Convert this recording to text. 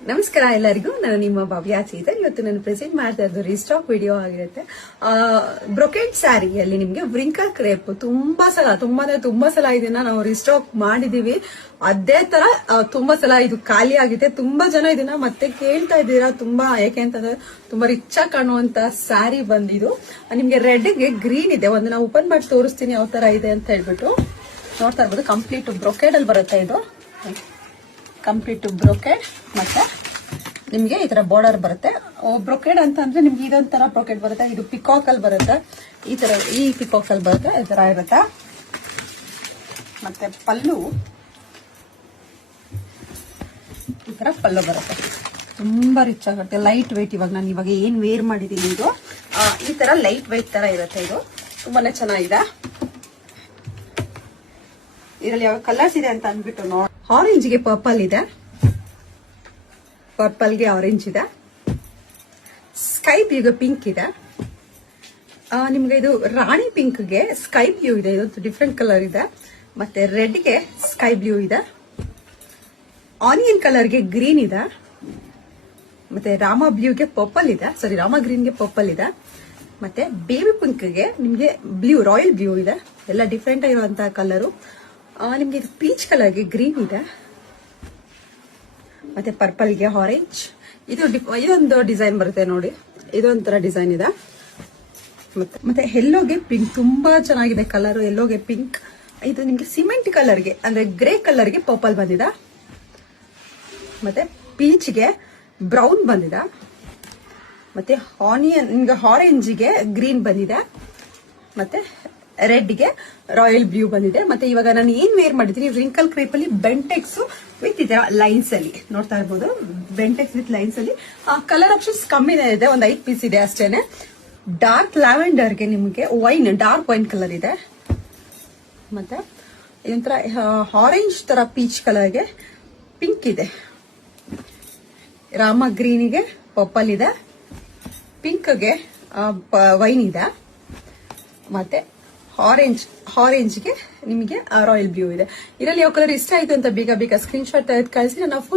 ನಮಸ್ಕಾರ ಎಲ್ಲರಿಗೂ. ನಾನು ನಿಮ್ಮ ಭವ್ಯ ಚೇತನ್. ಇವತ್ತು ನಾನು ಪ್ರೆಸೆಂಟ್ ಮಾಡ್ತಾ ಇದ್ದು ರೀಸ್ಟಾಕ್ ವಿಡಿಯೋ ಆಗಿರುತ್ತೆ. ಬ್ರೊಕೆಟ್ ಸ್ಯಾರಿಯಲ್ಲಿ ನಿಮ್ಗೆ ವ್ರಿಂಕಲ್ ಕ್ರೇಪ್ ತುಂಬಾ ಸಲ ಇದನ್ನ ನಾವು ರೀಸ್ಟಾಕ್ ಮಾಡಿದೀವಿ. ಅದೇ ತರ ತುಂಬಾ ಸಲ ಇದು ಖಾಲಿ ಆಗಿದೆ. ತುಂಬಾ ಜನ ಇದನ್ನ ಮತ್ತೆ ಕೇಳ್ತಾ ಇದ್ದೀರಾ. ಯಾಕೆ ಅಂತಂದ್ರೆ ತುಂಬಾ ರಿಚ್ ಆಗಿ ಕಾಣುವಂತ ಸ್ಯಾರಿ ಬಂದಿದ್ದು. ನಿಮ್ಗೆ ರೆಡ್ ಗೆ ಗ್ರೀನ್ ಇದೆ. ಒಂದು ನಾವು ಓಪನ್ ಮಾಡಿ ತೋರಿಸ್ತೀನಿ ಯಾವ ತರ ಇದೆ ಅಂತ ಹೇಳ್ಬಿಟ್ಟು. ನೋಡ್ತಾ ಇರ್ಬೋದು, ಕಂಪ್ಲೀಟ್ ಬ್ರೊಕೆಡ್ ಅಲ್ಲಿ ಬರುತ್ತೆ ಇದು. ಕಂಪ್ಲೀಟ್ ಬ್ರೊಕೆಡ್ ಮತ್ತೆ ನಿಮ್ಗೆ ಈ ತರ ಬಾರ್ಡರ್ ಬರುತ್ತೆ. ಬ್ರೊಕೆಡ್ ಅಂತ ಅಂದ್ರೆ ನಿಮ್ಗೆ ಇದೊಂಥರ ಬ್ರೊಕೆಡ್ ಬರುತ್ತೆ. ಇದು ಪಿಕಾಕ್ ಅಲ್ಲಿ ಬರುತ್ತೆ. ಈ ಪಿಕಾಕ್ ಅಲ್ಲಿ ಬರುತ್ತೆ, ಈ ತರ ಇರುತ್ತೆ. ಮತ್ತೆ ಪಲ್ಲು ಈ ತರ ಪಲ್ಲು ಬರುತ್ತೆ. ತುಂಬಾ ರಿಚ್ ಆಗುತ್ತೆ, ಲೈಟ್ ವೆಯ್ಟ್. ನಾನು ಇವಾಗ ಏನ್ ವೇರ್ ಮಾಡಿದೀನಿ ಇದು ಈ ತರ ಲೈಟ್ ವೆಯ್ಟ್ ತರ ಇರುತ್ತೆ. ಇದು ತುಂಬಾನೇ ಚೆನ್ನಾಗಿದೆ. ಇದರಲ್ಲಿ ಯಾವ ಕಲರ್ಸ್ ಇದೆ ಅಂತ ಅಂದ್ಬಿಟ್ಟು ನೋಡಿ. ಆರೆಂಜ್ ಗೆ ಪರ್ಪಲ್ ಇದೆ, ಪರ್ಪಲ್ ಗೆ ಆರೆಂಜ್ ಇದೆ, ಸ್ಕೈ ಬ್ಲೂಗೆ ಪಿಂಕ್ ಇದೆ. ನಿಮ್ಗೆ ಇದು ರಾಣಿ ಪಿಂಕ್ ಗೆ ಸ್ಕೈ ಬ್ಲೂ ಇದೆ. ಇದು ಡಿಫ್ರೆಂಟ್ ಕಲರ್ ಇದೆ. ಮತ್ತೆ ರೆಡ್ ಗೆ ಸ್ಕೈ ಬ್ಲೂ ಇದೆ. ಆನಿಯನ್ ಕಲರ್ ಗೆ ಗ್ರೀನ್ ಇದೆ. ಮತ್ತೆ ರಾಮ ಬ್ಲೂಗೆ ಪರ್ಪಲ್ ಇದೆ. ರಾಮ ಗ್ರೀನ್ ಗೆ ಪರ್ಪಲ್ ಇದೆ. ಮತ್ತೆ ಬೇಬಿ ಪಿಂಕ್ ಗೆ ನಿಮ್ಗೆ ಬ್ಲೂ, ರಾಯಲ್ ಬ್ಲೂ ಇದೆ. ಎಲ್ಲ ಡಿಫ್ರೆಂಟ್ ಆಗಿರುವಂತಹ ಕಲರು. ನಿಮ್ಗೆ ಇದು ಪೀಚ್ ಕಲರ್ ಗೆ ಗ್ರೀನ್ ಇದೆ. ಮತ್ತೆ ಪರ್ಪಲ್ ಗೆ ಆರೆಂಜ್. ಇದೊಂದು ಡಿಸೈನ್ ಬರುತ್ತೆ ನೋಡಿ. ಇದೊಂಥರ ಡಿಸೈನ್ ಇದೆ. ಮತ್ತೆ ಯೆಲ್ಲೋಗೆ ಪಿಂಕ್. ತುಂಬಾ ಚೆನ್ನಾಗಿದೆ ಕಲರ್. ಯೆಲ್ಲೋಗೆ ಪಿಂಕ್. ಇದು ನಿಮ್ಗೆ ಸಿಮೆಂಟ್ ಕಲರ್ ಗೆ ಅಂದ್ರೆ ಗ್ರೇ ಕಲರ್ ಗೆ ಪರ್ಪಲ್ ಬಂದಿದೆ. ಮತ್ತೆ ಪೀಚ್ ಗೆ ಬ್ರೌನ್ ಬಂದಿದೆ. ಮತ್ತೆ ಆನಿಯನ್ ನಿಮ್ಗೆ ಆರೆಂಜ್ ಗೆ ಗ್ರೀನ್ ಬಂದಿದೆ. ಮತ್ತೆ ರೆಡ್ ಗೆ ರಾಯಲ್ ಬ್ಲೂ ಬಂದಿದೆ. ಮತ್ತೆ ಇವಾಗ ನಾನು ಏನ್ ವೇರ್ ಮಾಡಿದ್ದೀನಿ, ವ್ರಿಂಕಲ್ ಕ್ರೇಪ್ ಅಲ್ಲಿ ಬೆಂಟೆಕ್ಸ್ ವಿತ್ ಇದೆ ಲೈನ್ಸ್ ಅಲ್ಲಿ ನೋಡ್ತಾ ಇರ್ಬೋದು. ಬೆಂಟೆಕ್ಸ್ ವಿತ್ ಲೈನ್ಸ್ ಅಲ್ಲಿ ಕಲರ್ ಆಪ್ಷನ್ಸ್ ಕಮ್ಮಿ ಇದೆ. ಒಂದು 5 ಪೀಸ್ ಇದೆ ಅಷ್ಟೇನೆ. ಡಾರ್ಕ್ ಲ್ಯಾವೆಂಡರ್ ಗೆ ನಿಮ್ಗೆ ಡಾರ್ಕ್ ವೈನ್ ಕಲರ್ ಇದೆ. ಮತ್ತೆ ಇದೊಂಥರ ಆರೆಂಜ್ ತರ ಪೀಚ್ ಕಲರ್ ಗೆ ಪಿಂಕ್ ಇದೆ. ರಾಮ ಗ್ರೀನ್ ಗೆ ಪರ್ಪಲ್ ಇದೆ. ಪಿಂಕ್ ಗೆ ವೈನ್ ಇದೆ. ಮತ್ತೆ ಆರೆಂಜ್ ಗೆ ನಿಮಗೆ ರಾಯಲ್ ಬ್ಲೂ ಇದೆ. ಇದರಲ್ಲಿ ಯಾವ ಕಲರ್ ಇಷ್ಟ ಆಯ್ತು ಅಂತ ಬೇಗ ಸ್ಕ್ರೀನ್ ಶಾಟ್ ತೆಗೆದು ಕಳಿಸಿ. ನನ್ನ ಫೋನ್